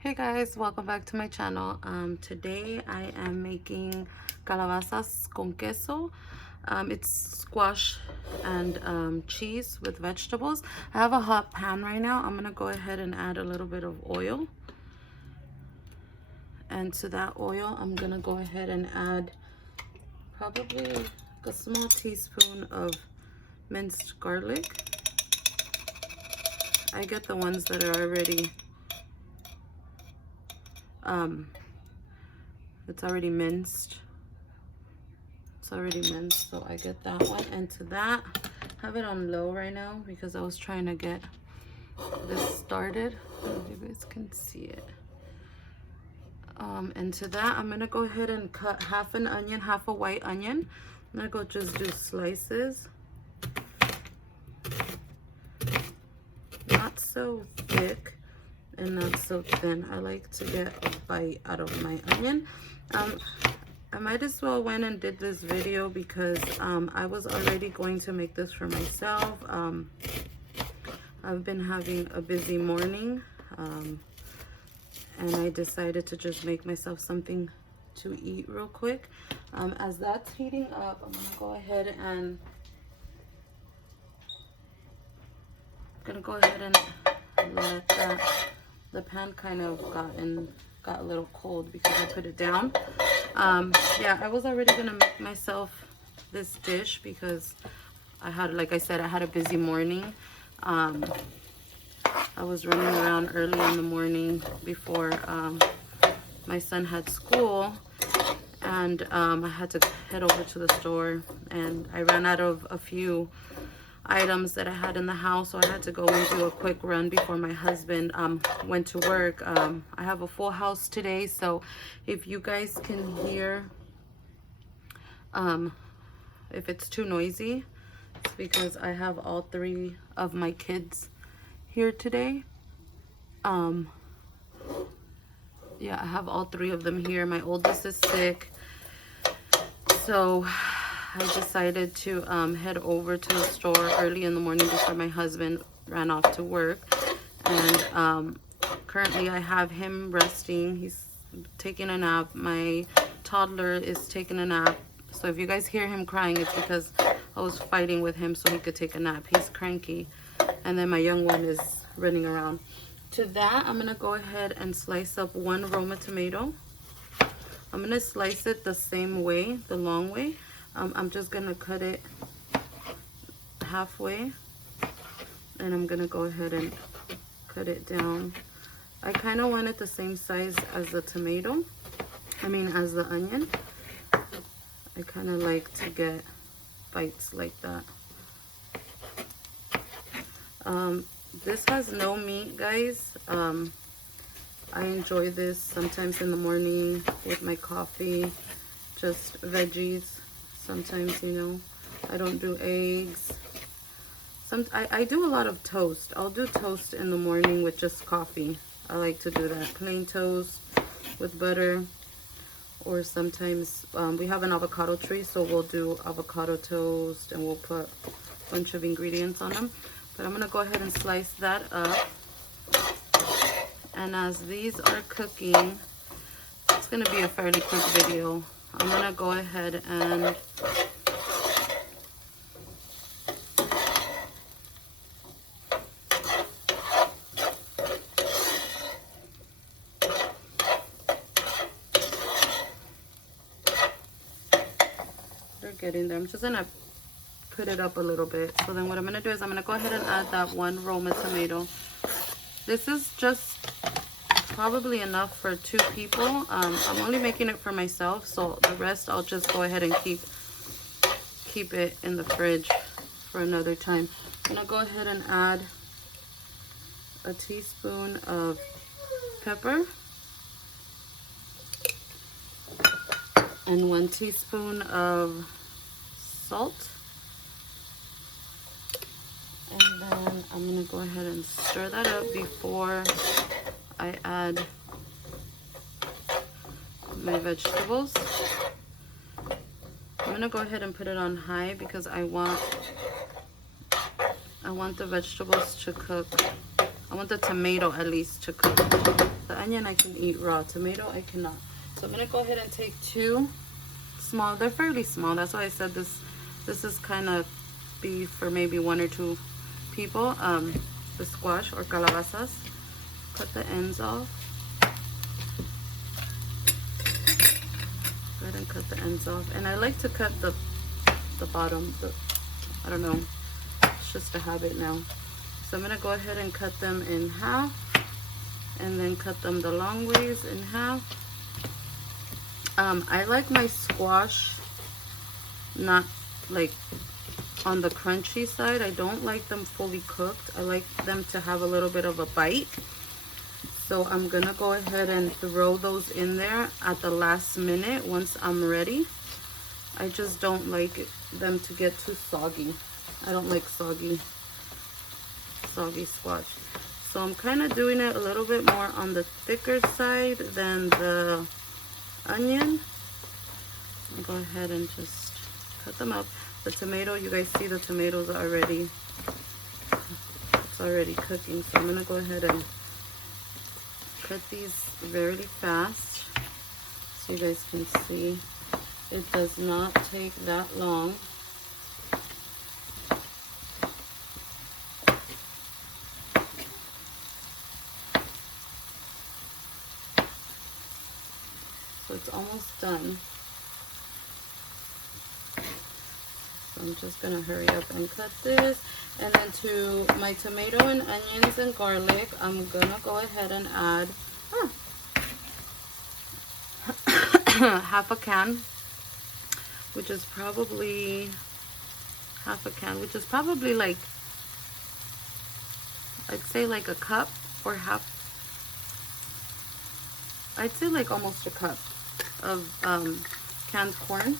Hey guys, welcome back to my channel. Today I am making calabasas con queso. It's squash and cheese with vegetables. I have a hot pan right now. I'm gonna go ahead and add a little bit of oil. And to that oil, I'm gonna go ahead and add probably a small teaspoon of minced garlic. I get the ones that are already it's already minced. It's already minced, so I get that one. And to that, have it on low right now because I was trying to get this started. I don't know if you guys can see it. And to that, I'm gonna go ahead and cut half an onion, half a white onion. I'm gonna go just do slices. Not so thick and not so thin. I like to get a bite out of my onion. I might as well went and did this video because I was already going to make this for myself. I've been having a busy morning and I decided to just make myself something to eat real quick. As that's heating up, I'm gonna go ahead and let the pan kind of got a little cold because I put it down. Yeah, I was already gonna make myself this dish because I had, like I said, I had a busy morning. I was running around early in the morning before my son had school, and I had to head over to the store, and I ran out of a few items that I had in the house, so I had to go and do a quick run before my husband went to work. I have a full house today, so if you guys can hear if it's too noisy, it's because I have all three of my kids here today. Yeah, I have all three of them here. My oldest is sick, so I decided to head over to the store early in the morning before my husband ran off to work. And currently I have him resting. He's taking a nap. My toddler is taking a nap. So if you guys hear him crying, it's because I was fighting with him so he could take a nap. He's cranky. And then my young one is running around. To that, I'm gonna go ahead and slice up one Roma tomato. I'm gonna slice it the same way, the long way. I'm just gonna cut it halfway, and I'm gonna go ahead and cut it down. I kind of want it the same size as the tomato, as the onion. I kind of like to get bites like that. This has no meat, guys. I enjoy this sometimes in the morning with my coffee, just veggies. Sometimes, you know, I don't do eggs. I do a lot of toast. I'll do toast in the morning with just coffee. I like to do that. Plain toast with butter. Or sometimes we have an avocado tree, so we'll do avocado toast and we'll put a bunch of ingredients on them. But I'm going to go ahead and slice that up. And as these are cooking, it's going to be a fairly quick video. I'm going to go ahead and they're getting there. I'm just going to put it up a little bit. So then what I'm going to do is I'm going to go ahead and add that one Roma tomato. This is just probably enough for 2 people. I'm only making it for myself, so the rest I'll just go ahead and keep it in the fridge for another time. I'm gonna go ahead and add a teaspoon of pepper and 1 teaspoon of salt. And then I'm gonna go ahead and stir that up before I add my vegetables. I'm gonna go ahead and put it on high because I want the vegetables to cook I want the tomato at least to cook. The onion I can eat raw. Tomato I cannot. So I'm gonna go ahead and take 2 small. They're fairly small. That's why I said this is kind of be for maybe 1 or 2 people. The squash or calabasas. Cut the ends off. Go ahead and cut the ends off. And I like to cut the bottom. I don't know. It's just a habit now. So I'm gonna go ahead and cut them in half, and then cut them the long ways in half. I like my squash not like on the crunchy side. I don't like them fully cooked. I like them to have a little bit of a bite. So I'm gonna go ahead and throw those in there at the last minute once I'm ready. I just don't like them to get too soggy. I don't like soggy squash. So I'm kind of doing it a little bit more on the thicker side than the onion. I'll go ahead and just cut them up. The tomato, you guys see the tomatoes are already, it's already cooking. So I'm gonna go ahead and cut these very fast so you guys can see. It does not take that long. So it's almost done. So I'm just gonna hurry up and cut this. And then to my tomato and onions and garlic, I'm gonna go ahead and add half a can, which is probably like, I'd say like a cup or half. I'd say like almost a cup of canned corn.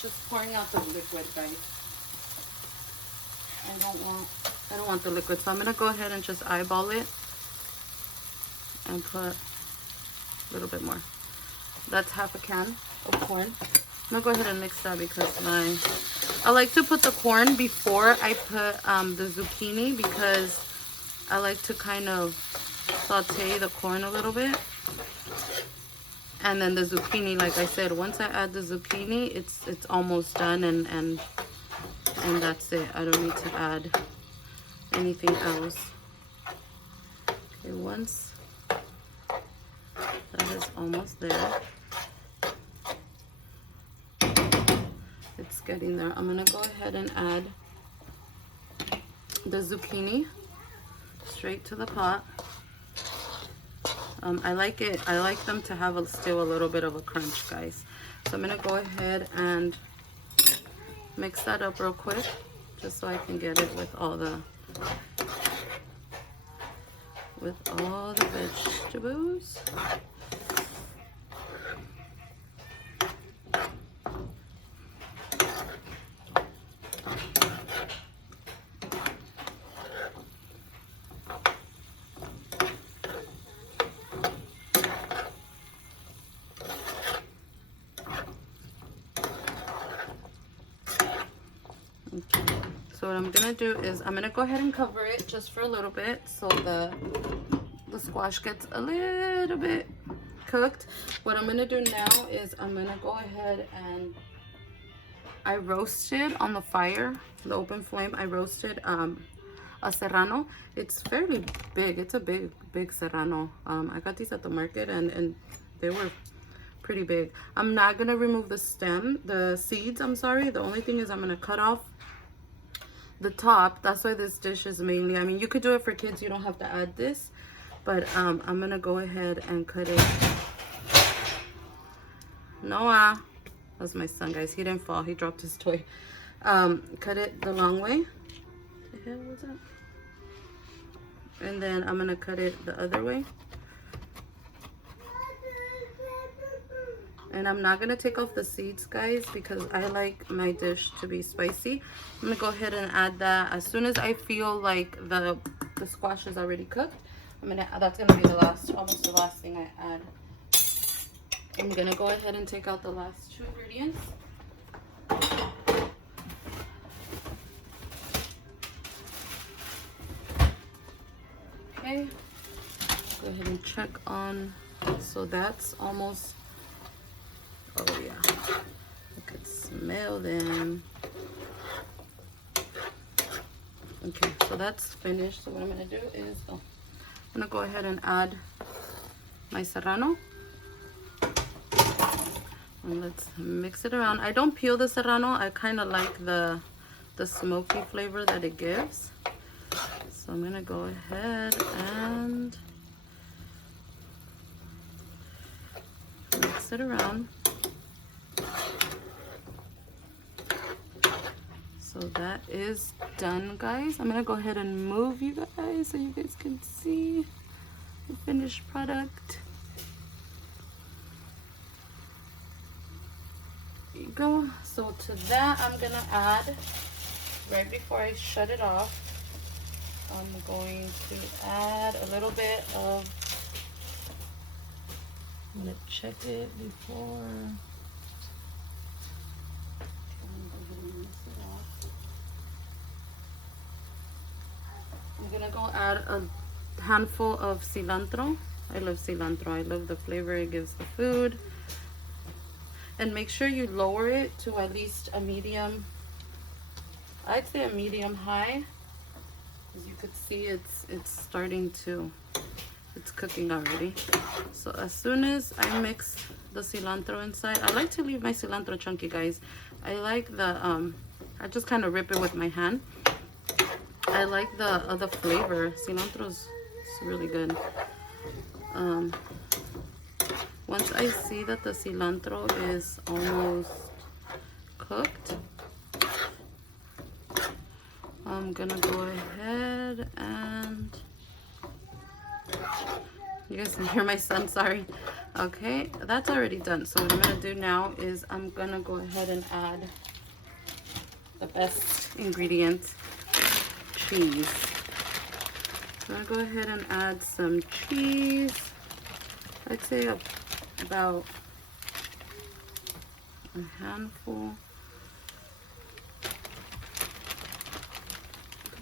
Just pouring out the liquid, guys. I don't want the liquid, so I'm gonna go ahead and just eyeball it and put a little bit more. That's half a can of corn. I'm gonna go ahead and mix that because I like to put the corn before I put the zucchini, because I like to kind of saute the corn a little bit. And then the zucchini, like I said, once I add the zucchini, it's almost done, and that's it. I don't need to add anything else. Okay, once that is almost there, it's getting there. I'm gonna go ahead and add the zucchini straight to the pot. I like them to have still a little bit of a crunch, guys. So I'm gonna go ahead and mix that up real quick, just so I can get it with all the vegetables. So what I'm gonna do is I'm gonna go ahead and cover it just for a little bit so the squash gets a little bit cooked. What I'm gonna do now is I'm gonna go ahead and I roasted on the fire, the open flame. I roasted a serrano. It's fairly big. It's a big serrano. I got these at the market and they were pretty big. I'm not gonna remove the seeds, I'm sorry. The only thing is I'm gonna cut off the top. That's why this dish is mainly, I mean, you could do it for kids, you don't have to add this, but I'm gonna go ahead and cut it. Noah, that's my son, guys. He didn't fall, he dropped his toy. Cut it the long way. The hell was that? And then I'm gonna cut it the other way. And I'm not gonna take off the seeds, guys, because I like my dish to be spicy. I'm gonna go ahead and add that as soon as I feel like the squash is already cooked. That's gonna be almost the last thing I add. I'm gonna go ahead and take out the last 2 ingredients. ahead and check on. So that's almost, oh yeah, I could smell them. Okay, so that's finished. So what I'm gonna do is, I'm gonna go ahead and add my serrano. And let's mix it around. I don't peel the serrano. I kind of like the smoky flavor that it gives. So I'm gonna go ahead and mix it around. So that is done, guys. I'm gonna go ahead and move you guys so you guys can see the finished product. There you go. So to that, I'm gonna add, right before I shut it off, I'm going to add a little bit of, I'm gonna check it before. I'm gonna go add a handful of cilantro. I love cilantro. I love the flavor it gives the food. And make sure you lower it to at least a medium, I'd say a medium high. As you could see, it's starting to, it's cooking already. So as soon as I mix the cilantro inside, I like to leave my cilantro chunky, guys. I like the, I just kind of rip it with my hand. I like the flavor. Cilantro's really good. Once I see that the cilantro is almost cooked, I'm gonna go ahead and, you guys can hear my son, sorry. Okay, that's already done. So what I'm gonna do now is I'm gonna go ahead and add the best ingredient, cheese. I'm gonna go ahead and add some cheese. I'd say about a handful,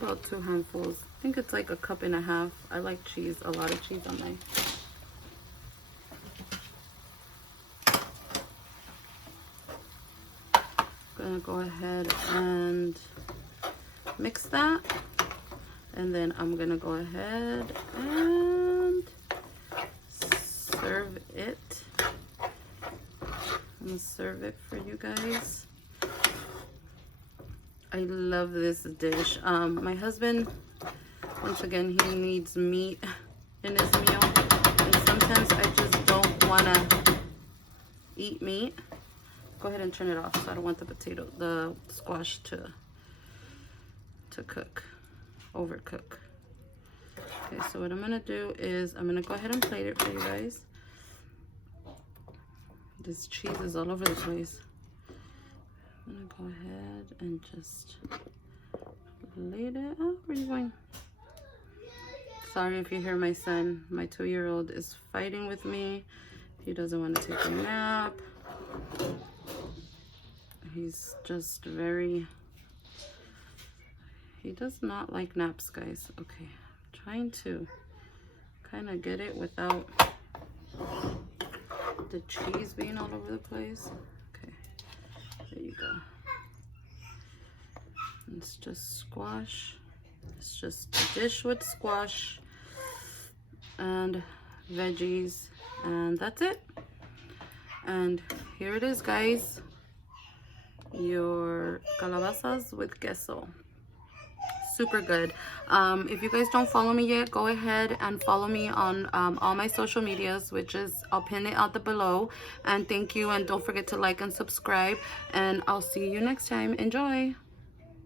about 2 handfuls. I think it's like a cup and a half. I like cheese, a lot of cheese on my. Gonna go ahead and mix that, and then I'm gonna go ahead and serve it. I'm gonna serve it for you guys. I love this dish. My husband, once again, he needs meat in his meal, and sometimes I just don't wanna eat meat. Go ahead and turn it off, so I don't want the squash to cook, overcook. Okay, so what I'm gonna do is I'm gonna go ahead and plate it for you guys. This cheese is all over the place. I'm gonna go ahead and just plate it. Oh, where are you going? Sorry if you hear my son. My 2-year-old is fighting with me. He doesn't want to take a nap. He's just very, he does not like naps, guys. Okay, I'm trying to kind of get it without the cheese being all over the place. Okay, there you go. It's just squash. It's just a dish with squash and veggies, and that's it. And here it is, guys. Your calabasas with queso. Super good. If you guys don't follow me yet, go ahead and follow me on all my social medias, which is, I'll pin it out below. And thank you, and don't forget to like and subscribe, and I'll see you next time. Enjoy.